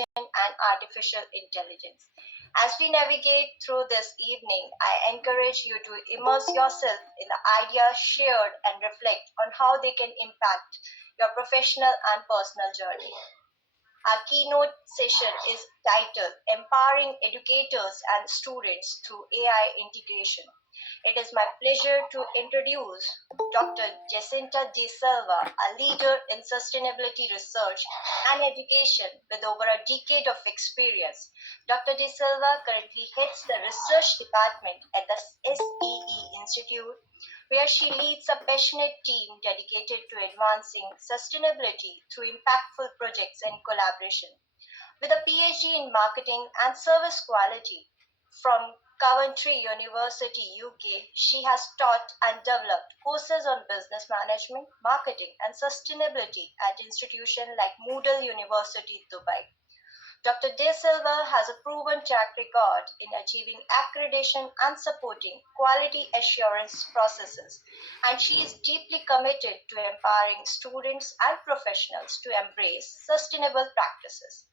and artificial intelligence. As we navigate through this evening, I encourage you to immerse yourself in the ideas shared and reflect on how they can impact your professional and personal journey. Our keynote session is titled Empowering Educators and Students Through AI Integration. It is my pleasure to introduce Dr. Jacinta De Silva, a leader in sustainability research and education with over a decade of experience. Dr. De Silva currently heads the research department at the SEE Institute, where she leads a passionate team dedicated to advancing sustainability through impactful projects and collaboration. With a PhD in marketing and service quality from Coventry University, UK, she has taught and developed courses on business management, marketing, and sustainability at institutions like Moodle University, Dubai. Dr. De Silva has a proven track record in achieving accreditation and supporting quality assurance processes, and she is deeply committed to empowering students and professionals to embrace sustainable practices.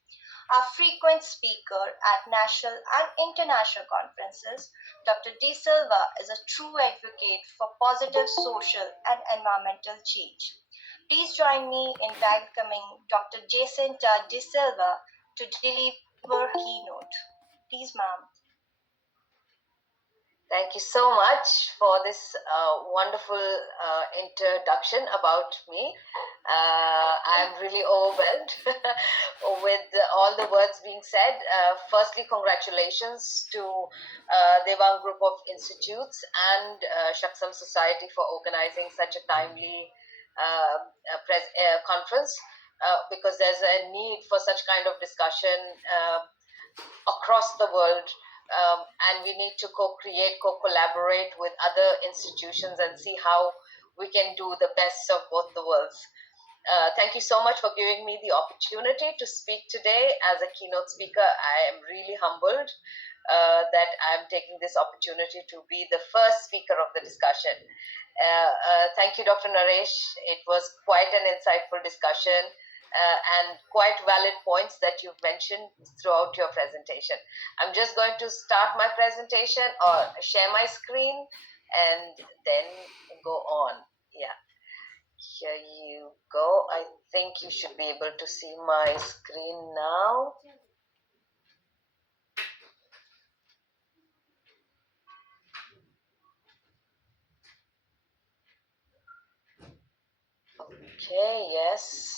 A frequent speaker at national and international conferences, Dr. De Silva is a true advocate for positive social and environmental change. Please join me in welcoming Dr. Jacinta De Silva to deliver keynote. Please, ma'am. Thank you so much for this wonderful introduction about me. I'm really overwhelmed with all the words being said. Firstly, congratulations to Devang Group of Institutes and Shaksam Society for organizing such a timely conference because there's a need for such kind of discussion across the world, and we need to co-create, co-collaborate with other institutions and see how we can do the best of both the worlds. Thank you so much for giving me the opportunity to speak today as a keynote speaker. I am really humbled that I'm taking this opportunity to be the first speaker of the discussion. Thank you, Dr. Naresh. It was quite an insightful discussion and quite valid points that you've mentioned throughout your presentation. I'm just going to start my presentation or share my screen and then go on. Yeah, here you go. I think you should be able to see my screen now. Okay, yes.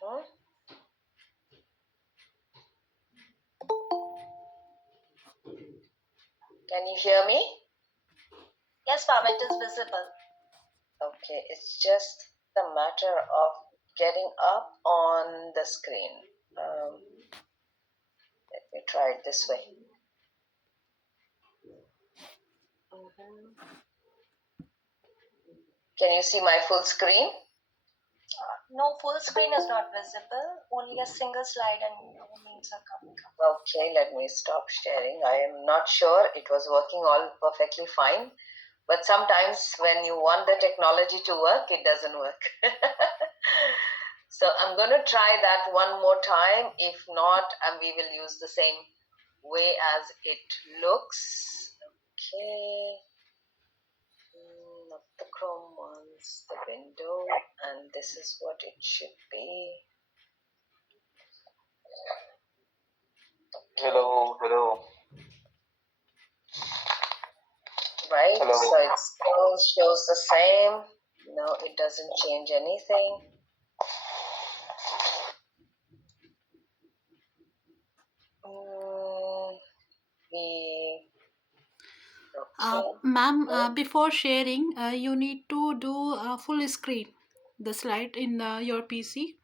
Mhm. Can you hear me? Yes, ma'am, it is visible. Okay, it's just the matter of getting up on the screen. Let me try it this way. Can you see my full screen? No, full screen is not visible. Only a single slide and no names are coming up. Okay, let me stop sharing. I am not sure it was working all perfectly fine, but sometimes when you want the technology to work, it doesn't work. So I'm going to try that one more time. If not, we will use the same way as it looks. Okay. Not the Chrome ones, the window, and this is what it should be. Hello, hello. Right, Hello. so it still shows the same. No, it doesn't change anything. We okay. Ma'am, before sharing, you need to do a full screen, the slide in your PC.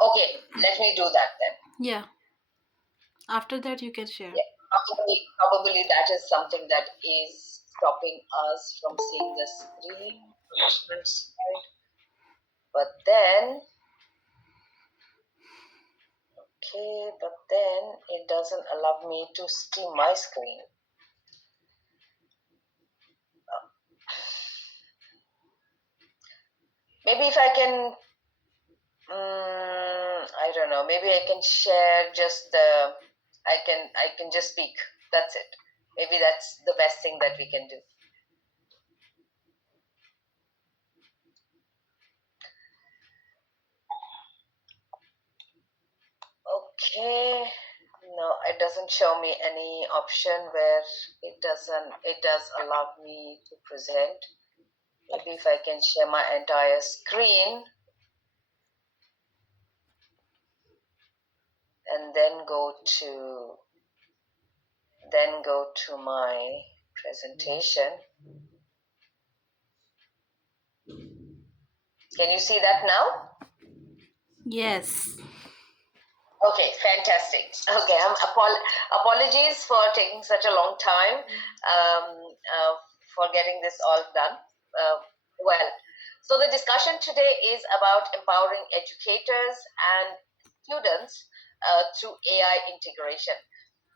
Okay, let me do that then. Yeah. After that, you can share. Yeah, probably that is something that is stopping us from seeing the screen. But then, okay, but then it doesn't allow me to see my screen. maybe if I can, I don't know. Maybe I can share just the. I can just speak. That's it. Maybe that's the best thing that we can do. Okay. No, it doesn't show me any option where it does allow me to present. Maybe if I can share my entire screen and then go to my presentation. Can you see that now? Yes. Okay, fantastic. Okay, apologies for taking such a long time for getting this all done. Well, so the discussion today is about empowering educators and students through AI integration.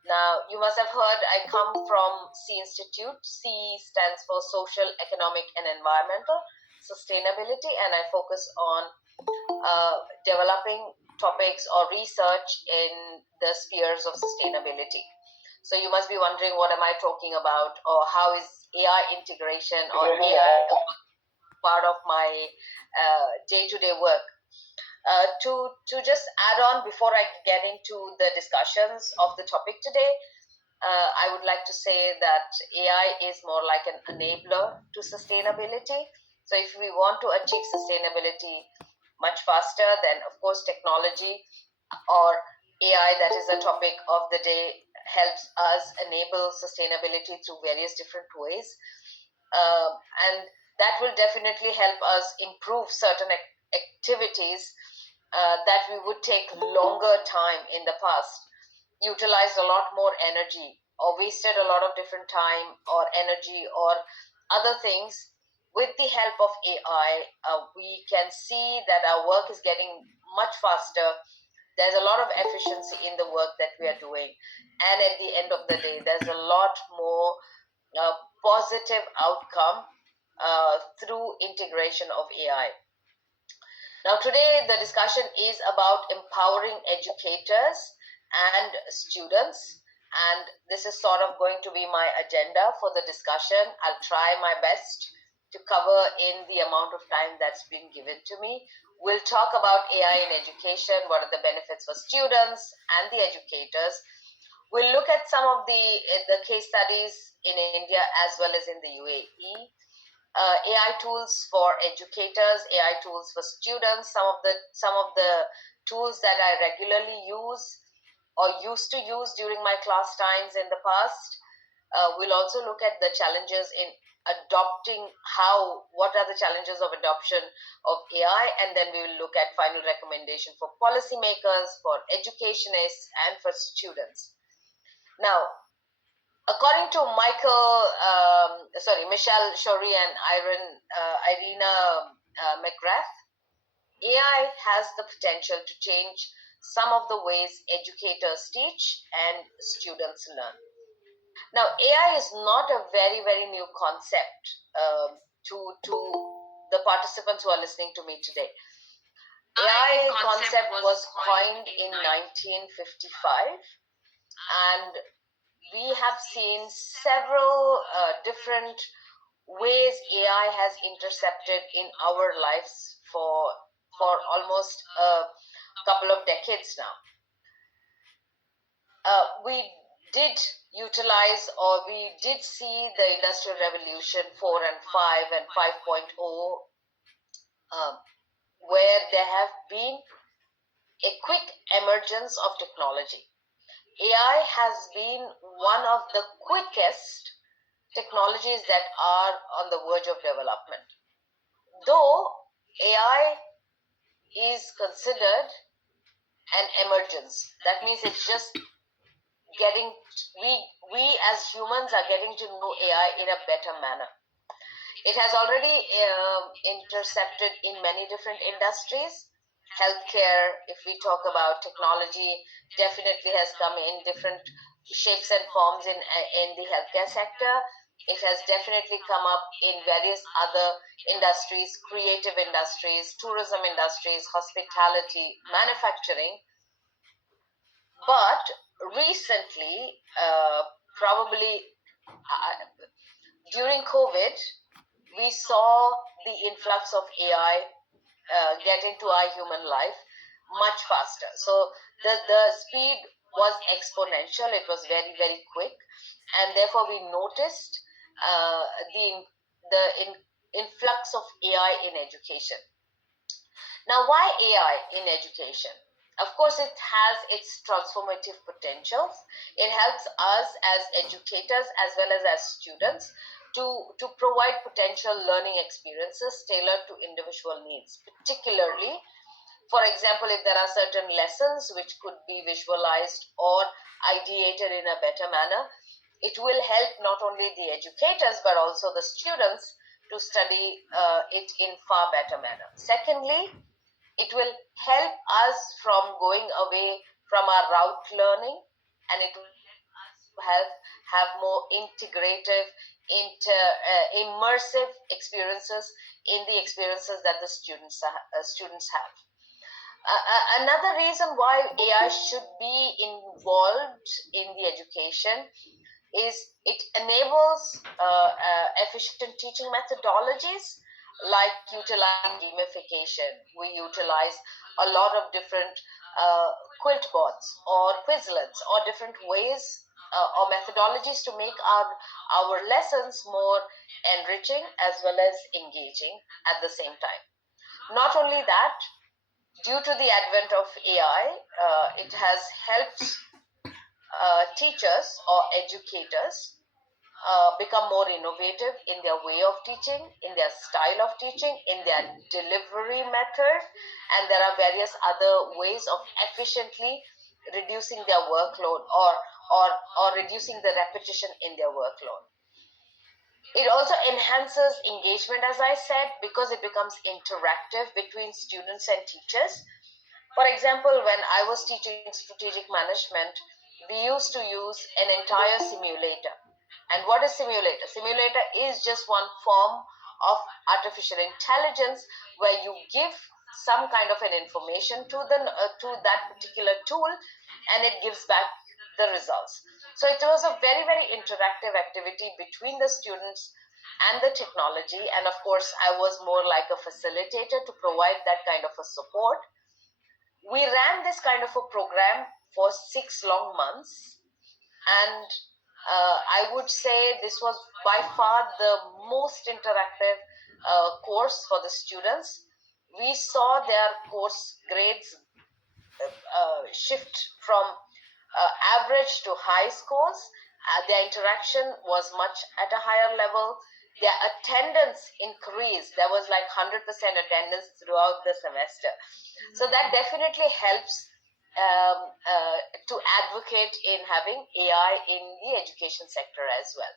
Now, you must have heard I come from C Institute. C stands for Social, Economic, and Environmental Sustainability, and I focus on developing topics or research in the spheres of sustainability. So you must be wondering, what am I talking about, or how is AI integration or AI part of my day-to-day work? To just add on before I get into the discussions of the topic today, I would like to say that AI is more like an enabler to sustainability. So if we want to achieve sustainability much faster, then of course technology or AI, that is the topic of the day, helps us enable sustainability through various different ways. And that will definitely help us improve certain activities that we would take longer time in the past, utilized a lot more energy, or wasted a lot of different time or energy or other things. With the help of AI, we can see that our work is getting much faster. There's a lot of efficiency in the work that we are doing, and at the end of the day, there's a lot more positive outcome through integration of AI. Now, today the discussion is about empowering educators and students, and this is sort of going to be my agenda for the discussion. I'll try my best to cover in the amount of time that's been given to me. We'll talk about AI in education, what are the benefits for students and the educators. We'll look at some of the case studies in India as well as in the UAE. AI tools for educators, AI tools for students, some of the tools that I regularly use or used to use during my class times in the past. We'll also look at the challenges in adopting what are the challenges of adoption of AI, and then we will look at final recommendation for policymakers, for educationists, and for students. Now, according to Michelle Shorey and Irina McGrath, AI has the potential to change some of the ways educators teach and students learn. Now, AI is not a very, very new concept to the participants who are listening to me today. AI concept was coined in 1955, and we have seen several different ways AI has intercepted in our lives for almost a couple of decades now. We did utilize, or we did see the Industrial Revolution 4 and 5 and 5.0, where there have been a quick emergence of technology. AI has been one of the quickest technologies that are on the verge of development. Though AI is considered an emergence, that means it's just we as humans are getting to know AI in a better manner. It has already intercepted in many different industries. Healthcare, if we talk about technology, definitely has come in different shapes and forms in the healthcare sector. it has definitely come up in various other industries, creative industries, tourism industries, hospitality, manufacturing. But recently, probably during COVID, we saw the influx of AI get into our human life much faster. So the speed was exponential. It was very, very quick, and therefore we noticed uh, the influx of AI in education. Now, why AI in education? Of course, it has its transformative potentials. It helps us as educators as well as students to provide potential learning experiences tailored to individual needs, particularly, for example, if there are certain lessons which could be visualized or ideated in a better manner, it will help not only the educators but also the students to study it in far better manner. Secondly, it will help us from going away from our route learning, and it will help us to have more integrative, immersive experiences in the experiences that the students have. Another reason why AI should be involved in the education is it enables efficient teaching methodologies like utilizing gamification. We utilize a lot of different quilt boards or Quizlets or different ways or methodologies to make our lessons more enriching as well as engaging at the same time. Not only that, due to the advent of AI, it has helped teachers or educators become more innovative in their way of teaching, in their style of teaching, in their delivery method, and there are various other ways of efficiently reducing their workload or reducing the repetition in their workload. It also enhances engagement, as I said, because it becomes interactive between students and teachers. For example, when I was teaching strategic management, we used to use an entire simulator. And what is simulator? Simulator is just one form of artificial intelligence where you give some kind of an information to that particular tool, and it gives back the results. So it was a very, very interactive activity between the students and the technology. And of course, I was more like a facilitator to provide that kind of a support. We ran this kind of a program for 6 long months, and I would say this was by far the most interactive course for the students. We saw their course grades shift from average to high scores. Their interaction was much at a higher level. Their attendance increased. There was like 100% attendance throughout the semester. So that definitely helps to advocate in having AI in the education sector as well.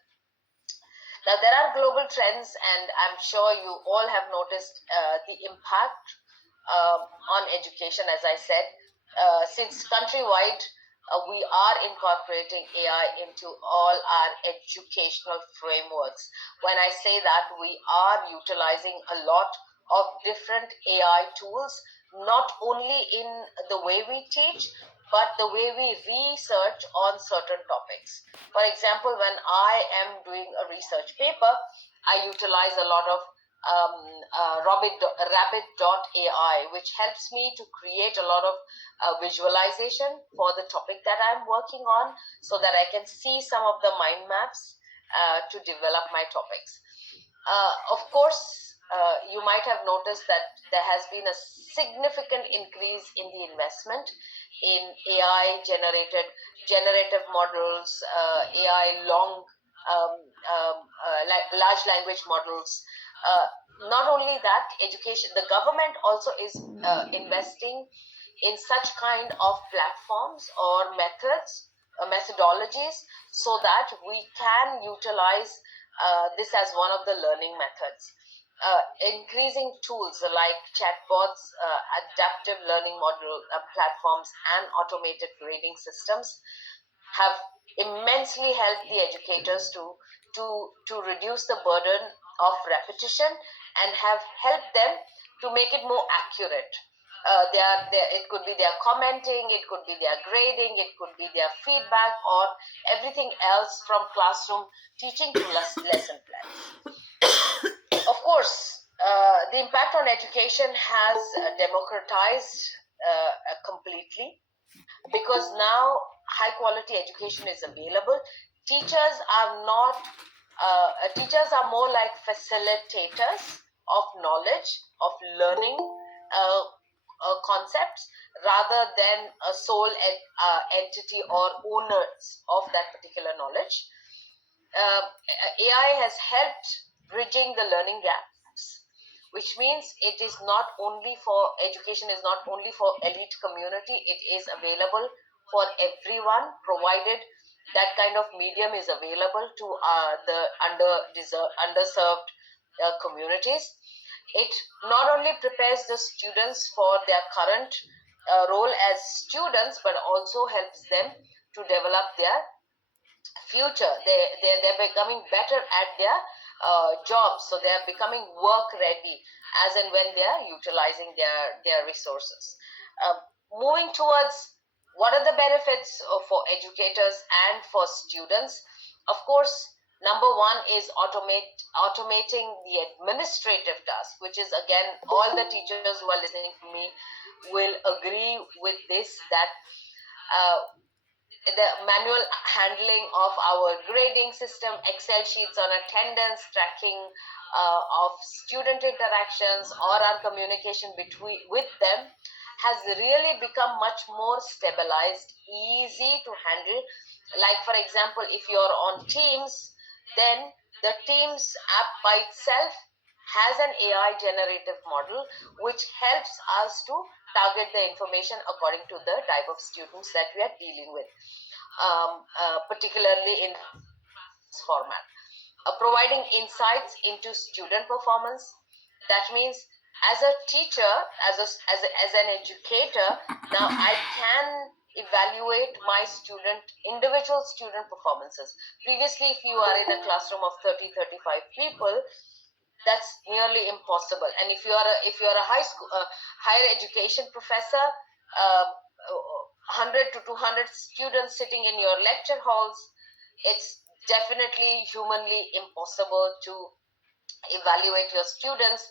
Now, there are global trends, and I'm sure you all have noticed the impact on education, as I said. Since countrywide, we are incorporating AI into all our educational frameworks. When I say that, we are utilizing a lot of different AI tools, not only in the way we teach, but the way we research on certain topics. For example, when I am doing a research paper, I utilize a lot of Rabbit.ai, which helps me to create a lot of visualization for the topic that I'm working on so that I can see some of the mind maps to develop my topics. Of course, you might have noticed that there has been a significant increase in the investment in AI generative models, AI large language models. Not only that, education, the government also is investing in such kind of platforms or methodologies, so that we can utilize this as one of the learning methods. Increasing tools like chatbots, adaptive learning model platforms, and automated grading systems have immensely helped the educators to to reduce the burden of repetition and have helped them to make it more accurate. It could be their commenting, it could be their grading, it could be their feedback, or everything else from classroom teaching to lesson plans. Of course, the impact on education has democratized completely, because now high quality education is available. Teachers are not teachers are more like facilitators of knowledge, of learning concepts, rather than a sole entity or owners of that particular knowledge. AI has helped bridging the learning gaps, which means it is not only for education is not only for elite community, it is available for everyone, provided that kind of medium is available to the underserved communities. It not only prepares the students for their current role as students, but also helps them to develop their future. They're becoming better at their jobs, so they are becoming work ready as and when they are utilizing their resources. Moving towards what are the benefits for educators and for students. Of course, number one is automating the administrative task, which is, again, all the teachers who are listening to me will agree with this, that the manual handling of our grading system, Excel sheets on attendance, tracking of student interactions, or our communication with them has really become much more stabilized, easy to handle. Like, for example, if you're on Teams, then the Teams app by itself has an AI generative model which helps us to target the information according to the type of students that we are dealing with, particularly in this format. Providing insights into student performance. That means, as a teacher, as an educator, now I can evaluate my individual student performances. Previously, if you are in a classroom of 30-35 people, that's nearly impossible. And if you are a higher education professor, 100 to 200 students sitting in your lecture halls, it's definitely humanly impossible to evaluate your students,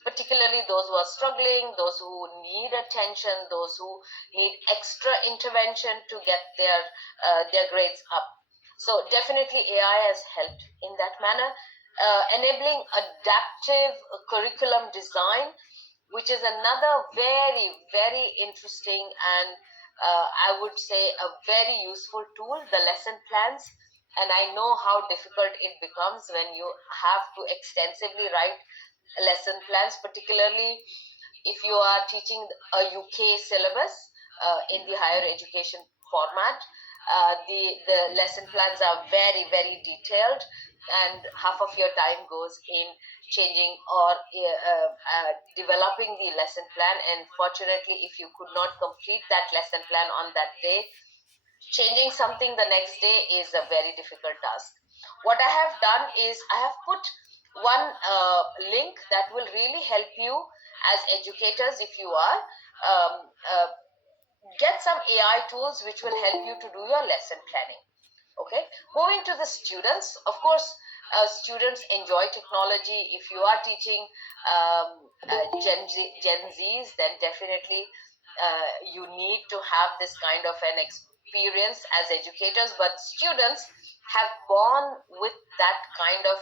particularly those who are struggling, those who need attention, those who need extra intervention to get their grades up. So definitely AI has helped in that manner. Enabling adaptive curriculum design, which is another very, very interesting and I would say a very useful tool, the lesson plans. And I know how difficult it becomes when you have to extensively write lesson plans, particularly if you are teaching a UK syllabus in the higher education format. The lesson plans are very, very detailed, and half of your time goes in changing or developing the lesson plan. And fortunately, if you could not complete that lesson plan on that day, changing something the next day is a very difficult task. What I have done is I have put one link that will really help you as educators. If you are get some AI tools which will help you to do your lesson planning. Okay, moving to the students. Of course, students enjoy technology. If you are teaching Gen Zs, then definitely you need to have this kind of an experience as educators. But students have born with that kind of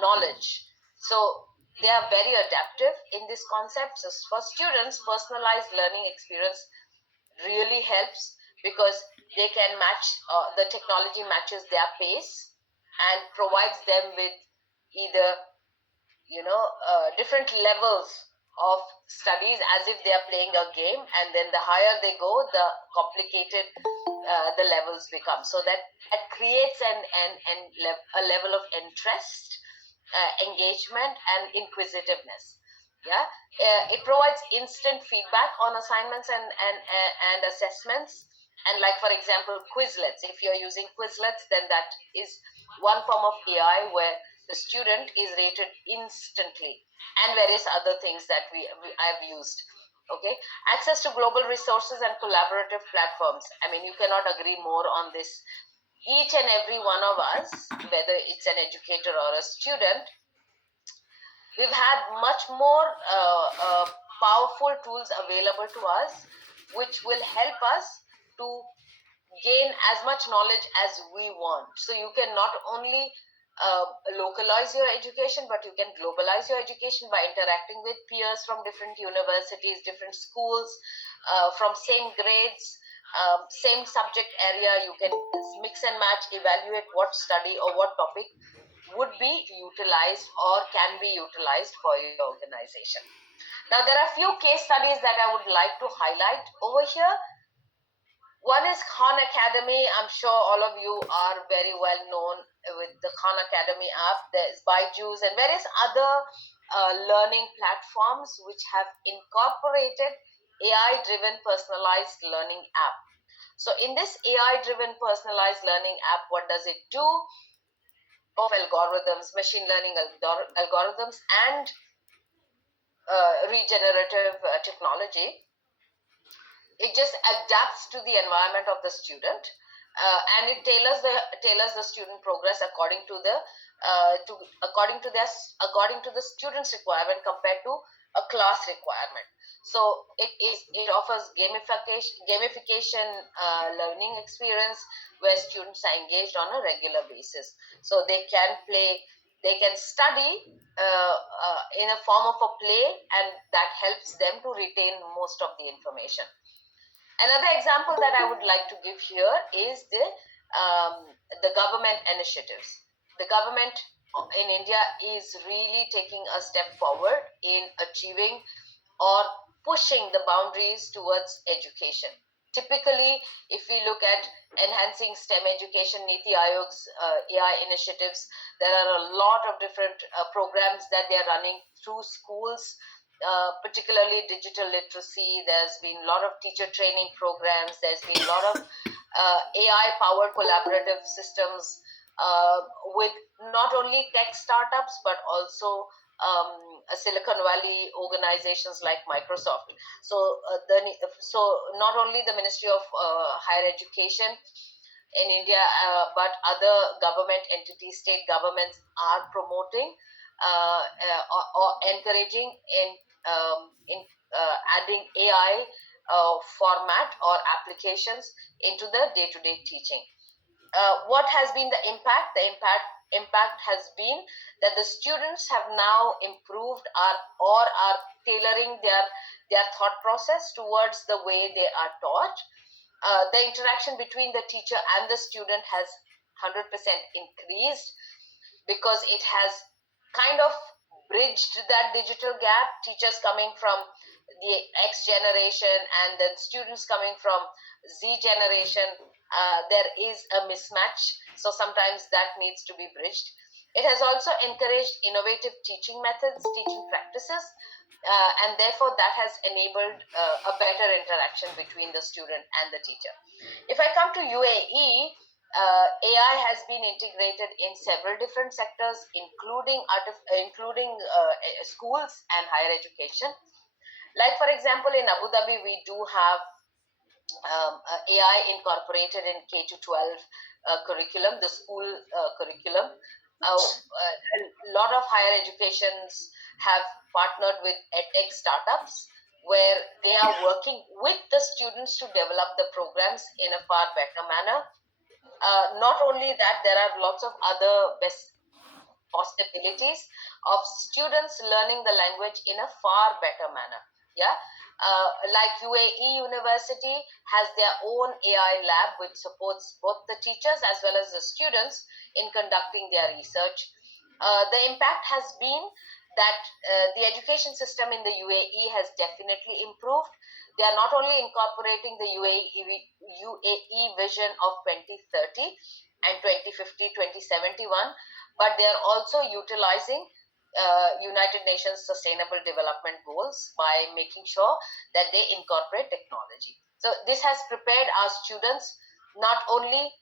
knowledge, so they are very adaptive in this concept. So for students, personalized learning experience really helps, because they can match the technology matches their pace and provides them with either different levels of studies, as if they are playing a game, and then the higher they go, the complicated the levels become. So that creates a level of interest, engagement, and inquisitiveness. Yeah, it provides instant feedback on assignments and assessments. And, like, for example, Quizlets. If you're using Quizlets, then that is one form of AI where the student is rated instantly, and various other things that I've used. Okay, access to global resources and collaborative platforms. I mean, you cannot agree more on this. Each and every one of us, whether it's an educator or a student, we've had much more powerful tools available to us, which will help us to gain as much knowledge as we want. So you can not only localize your education, but you can globalize your education by interacting with peers from different universities, different schools, from same grades, same subject area. You can mix and match, evaluate what study or what topic would be utilized or can be utilized for your organization. Now, there are a few case studies that I would like to highlight over here. One is Khan Academy. I'm sure all of you are very well known with the Khan Academy app. There's Byju's and various other learning platforms which have incorporated AI-driven personalized learning app. So in this AI-driven personalized learning app, what does it do? Of algorithms, machine learning algorithms, and regenerative technology. It just adapts to the environment of the student, and it tailors the student progress according to the according to the student's requirement compared to a class requirement. So it offers gamification learning experience where students are engaged on a regular basis. So they can play, they can study in a form of a play, and that helps them to retain most of the information. Another example that I would like to give here is the government initiatives. The government in India is really taking a step forward in achieving or pushing the boundaries towards education. Typically, if we look at enhancing STEM education, Niti Aayog's AI initiatives, there are a lot of different programs that they are running through schools, particularly digital literacy. There's been a lot of teacher training programs. There's been a lot of AI-powered collaborative systems with not only tech startups, but also Silicon Valley organizations like Microsoft. So not only the Ministry of Higher Education in India, but other government entities, state governments are promoting or encouraging in adding AI format or applications into the day-to-day teaching. What has been the impact? The impact has been that the students have now improved or are tailoring their thought process towards the way they are taught. The interaction between the teacher and the student has 100% increased because it has kind of bridged that digital gap. Teachers coming from the X generation and then students coming from Z generation, there is a mismatch. So sometimes that needs to be bridged. It has also encouraged innovative teaching methods, teaching practices, and therefore that has enabled a better interaction between the student and the teacher. If I come to UAE, AI has been integrated in several different sectors, including schools and higher education. Like, for example, in Abu Dhabi, we do have AI incorporated in K to 12 curriculum, the school curriculum. A lot of higher educations have partnered with edtech startups where they are working with the students to develop the programs in a far better manner. Not only that, there are lots of other best possibilities of students learning the language in a far better manner. Yeah, like UAE University has their own AI lab which supports both the teachers as well as the students in conducting their research. The impact has been that the education system in the UAE has definitely improved. They are not only incorporating the UAE vision of 2030 and 2050, 2071, but they are also utilizing United Nations Sustainable Development Goals by making sure that they incorporate technology. So this has prepared our students not only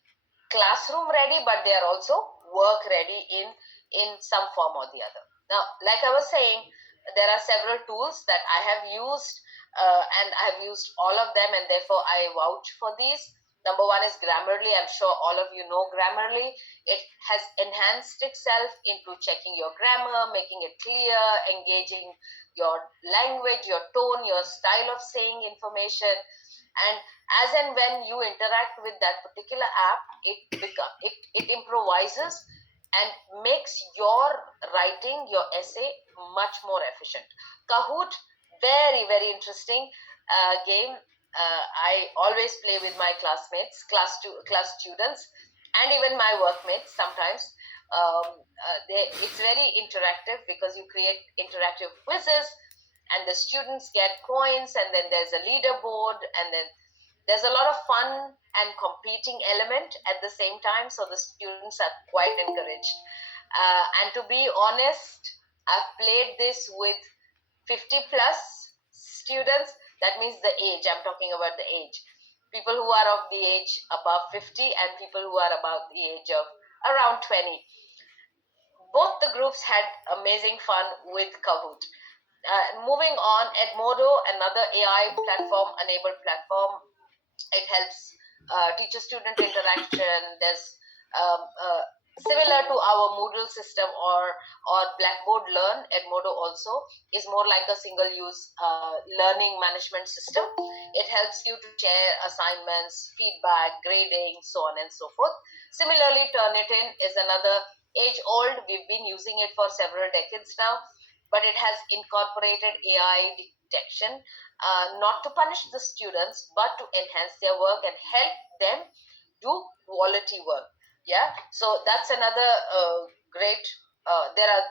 classroom ready, but they are also work ready in some form or the other. Now, like I was saying, there are several tools that I have used, and I have used all of them, and therefore I vouch for these. Number one is Grammarly. I'm sure all of you know Grammarly. It has enhanced itself into checking your grammar, making it clear, engaging your language, your tone, your style of saying information. And as and when you interact with that particular app, it improvises and makes your writing, your essay, much more efficient. Kahoot, very, very interesting game. I always play with my classmates, class students, and even my workmates sometimes. It's very interactive because you create interactive quizzes, and the students get points, and then there's a leaderboard, and then there's a lot of fun and competing element at the same time, so the students are quite encouraged. And to be honest, I've played this with 50 plus students. That means the age, I'm talking about the age. People who are of the age above 50 and people who are about the age of around 20. Both the groups had amazing fun with Kahoot. Moving on, Edmodo, another AI platform, enabled platform. It helps teacher-student interaction. There's similar to our Moodle system or Blackboard Learn. Edmodo also is more like a single-use learning management system. It helps you to share assignments, feedback, grading, so on and so forth. Similarly, Turnitin is another age-old. We've been using it for several decades now, but it has incorporated AI detection, not to punish the students, but to enhance their work and help them do quality work. Yeah, so that's another great.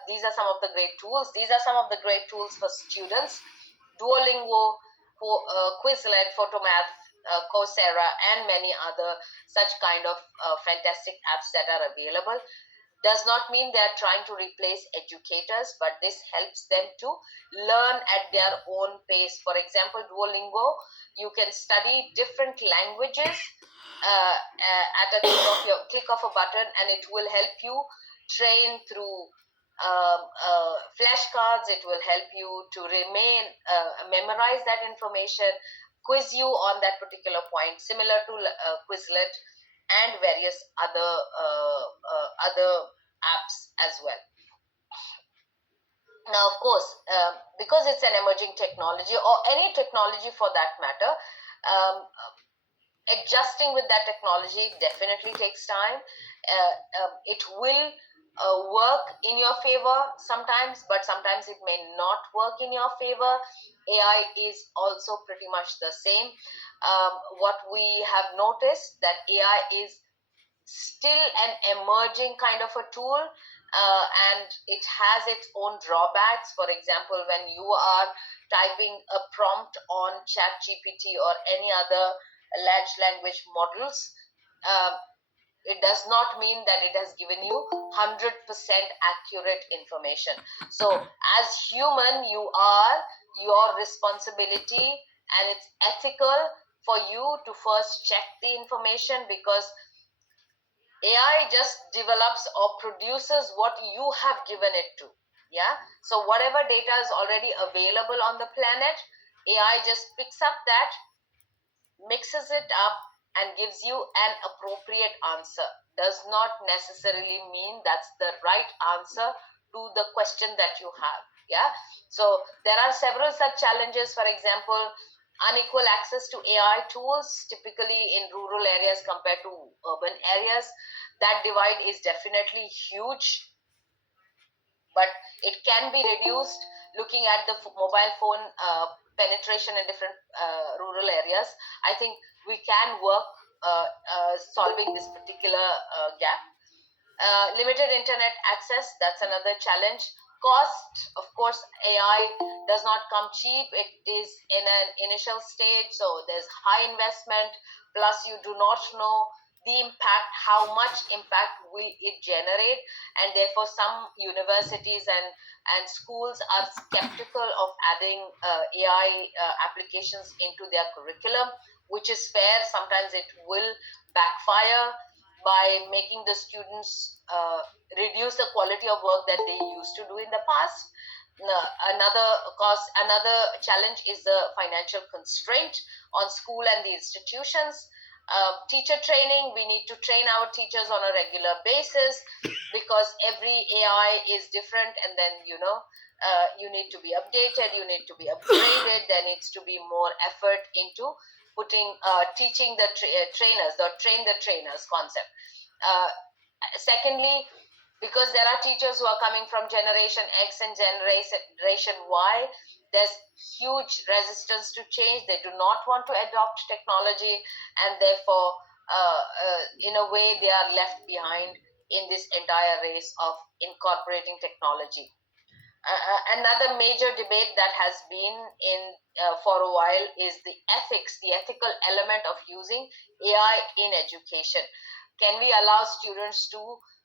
These are some of the great tools. These are some of the great tools for students. Duolingo, Quizlet, Photomath, Coursera, and many other such kind of fantastic apps that are available. Does not mean they are trying to replace educators, but this helps them to learn at their own pace. For example, Duolingo, you can study different languages at a click of a button, and it will help you train through flashcards. It will help you to memorize that information, quiz you on that particular point, similar to Quizlet and various other apps as well. Now, of course, because it's an emerging technology, or any technology for that matter, adjusting with that technology definitely takes time. It will work in your favor sometimes, but sometimes it may not work in your favor. AI is also pretty much the same. What we have noticed that AI is still an emerging kind of a tool, and it has its own drawbacks. For example, when you are typing a prompt on ChatGPT or any other large language models, it does not mean that it has given you 100% accurate information. So as human, you are your responsibility, and it's ethical for you to first check the information, because AI just develops or produces what you have given it to. Yeah. So whatever data is already available on the planet, AI just picks up that, mixes it up, and gives you an appropriate answer. Does not necessarily mean that's the right answer to the question that you have. Yeah. So there are several such challenges. For example, unequal access to AI tools, typically in rural areas compared to urban areas. That divide is definitely huge, but it can be reduced looking at the mobile phone penetration in different rural areas. I think we can work solving this particular gap. Limited internet access, that's another challenge. Cost, of course, AI does not come cheap. It is in an initial stage, so there's high investment, plus you do not know the impact, how much impact will it generate, and therefore some universities and schools are skeptical of adding AI applications into their curriculum, which is fair. Sometimes it will backfire. by making the students reduce the quality of work that they used to do in the past. Another challenge is the financial constraint on school and the institutions. Teacher training, we need to train our teachers on a regular basis, because every AI is different, and then you need to be updated, you need to be upgraded. There needs to be more effort into teaching the trainers, the train the trainers concept. Secondly, because there are teachers who are coming from generation X and generation Y, there's huge resistance to change. They do not want to adopt technology, and therefore, in a way, they are left behind in this entire race of incorporating technology. Another major debate that has been in for a while is the ethics, the ethical element of using AI in education. Can we allow students to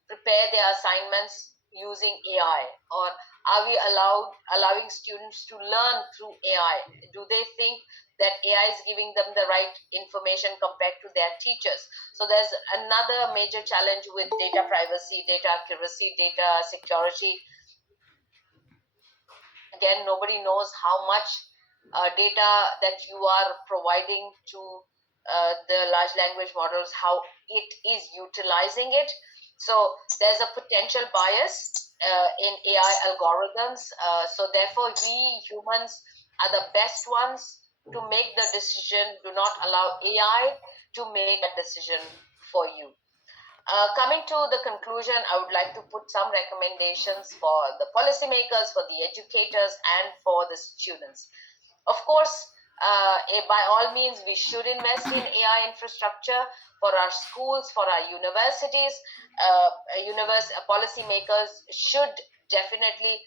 prepare their assignments using AI, or are we allowing students to learn through AI? Do they think that AI is giving them the right information compared to their teachers? So there's another major challenge with data privacy, data accuracy, data security. Again, nobody knows how much data that you are providing to the large language models, how it is utilizing it. So there's a potential bias in AI algorithms. So therefore, we humans are the best ones to make the decision. Do not allow AI to make a decision for you. Coming to the conclusion, I would like to put some recommendations for the policymakers, for the educators, and for the students. Of course, by all means, we should invest in AI infrastructure for our schools, for our universities. Policymakers should definitely,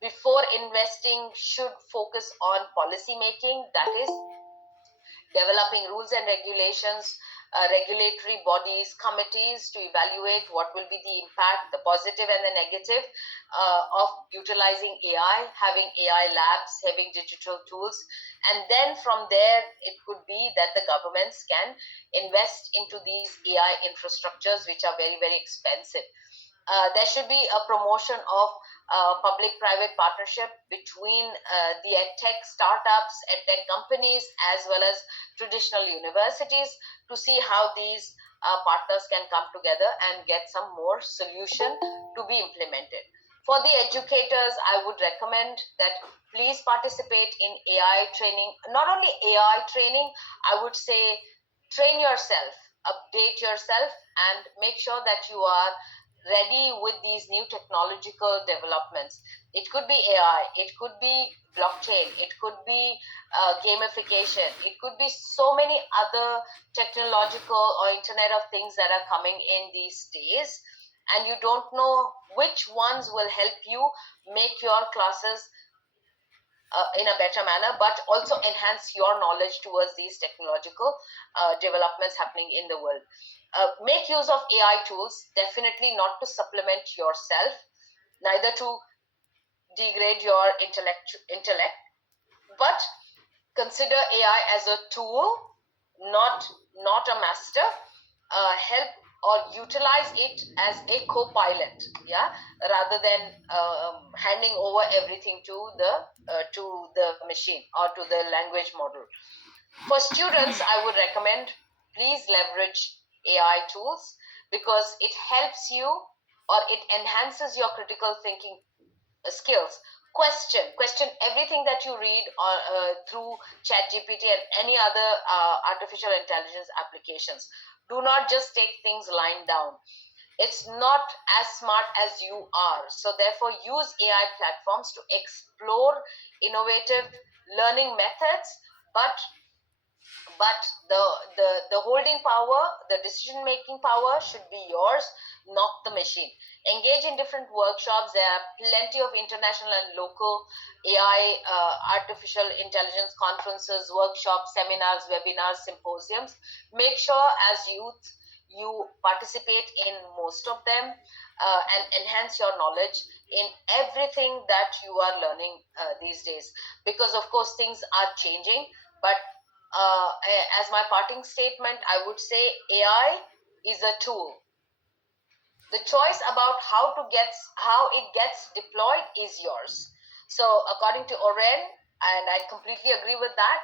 before investing, should focus on policy making, that is, developing rules and regulations, regulatory bodies, committees to evaluate what will be the impact, the positive and the negative of utilizing AI, having AI labs, having digital tools. And then from there, it could be that the governments can invest into these AI infrastructures, which are very, very expensive. There should be a promotion of public-private partnership between the edtech startups, edtech companies, as well as traditional universities, to see how these partners can come together and get some more solution to be implemented. For the educators, I would recommend that please participate in AI training. Not only AI training, I would say train yourself, update yourself, and make sure that you are ready with these new technological developments. It could be AI, it could be blockchain, it could be gamification, it could be so many other technological or Internet of Things that are coming in these days, and you don't know which ones will help you make your classes in a better manner, but also enhance your knowledge towards these technological developments happening in the world. Make use of AI tools, definitely not to supplement yourself, neither to degrade your intellect, but consider AI as a tool, not a master. Help or utilize it as a co-pilot, yeah, rather than handing over everything to the machine or to the language model. For students, I would recommend please leverage AI tools, because it helps you, or it enhances your critical thinking skills. Question everything that you read through ChatGPT and any other artificial intelligence applications. Do not just take things lying down. It's not as smart as you are. So therefore, use AI platforms to explore innovative learning methods, but the holding power, the decision making power should be yours, not the machine. Engage in different workshops. There are plenty of international and local AI, artificial intelligence conferences, workshops, seminars, webinars, symposiums. Make sure as youth you participate in most of them, and enhance your knowledge in everything that you are learning these days, because of course things are changing. But as my parting statement, I would say AI is a tool. The choice about how it gets deployed is yours. So according to Oren, and I completely agree with that,